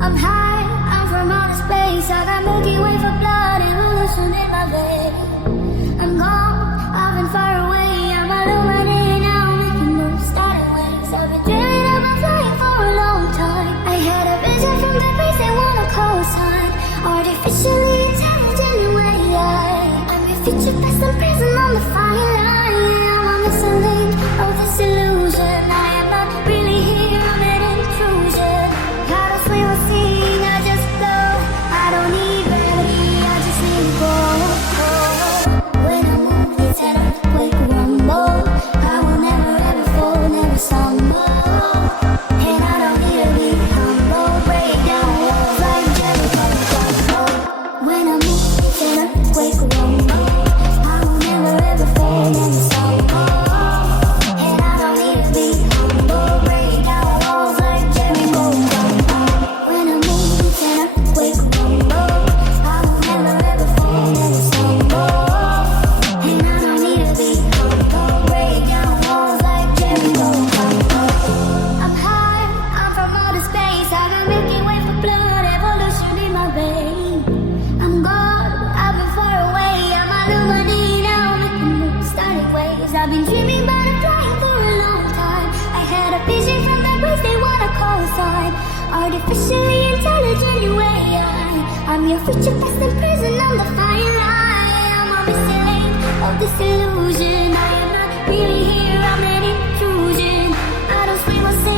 I'm high, I'm from outer space. I got Milky Way for blood, evolution in my veins. I'm gone, I've been far away. I'm illuminated now, making moves, starting ways. I've been dreaming of my flying for a long time. I had a vision from the place they wanna call sign. Artificially intelligent in way. I'm your future, past and present on the fire line. I'm a missing link of this illusion. I am not really here, I'm an intrusion. I don't swim or sing, I just flow. I don't need gravity, I just need to go. When I move, it's an earthquake rumble. I will never ever fall, never stumble. And I don't need to be humble. Break down walls like Jericho. When I move, it's an earthquake rumble. I will never ever fall, never stumble. And I don't need to be humble. Break down walls like Jericho. When I move, it's an earthquake rumble. I will never ever fall, never stumble. And I don't need to be humble. Break down walls like Jericho. I'm high, I'm from outer space. I got Milky Way for blood, evolution in my veins. I'm gone, I've been far away. I'm illuminated now, making moves, starting ways. I've been dreaming about a flying for a long time. I had a vision from the place they wanna call sign. Artificially intelligent in way. I'm your future, past and present on the fire line. I'm a missing link of this illusion. I am not really here, I'm an intrusion. I don't scream or sing.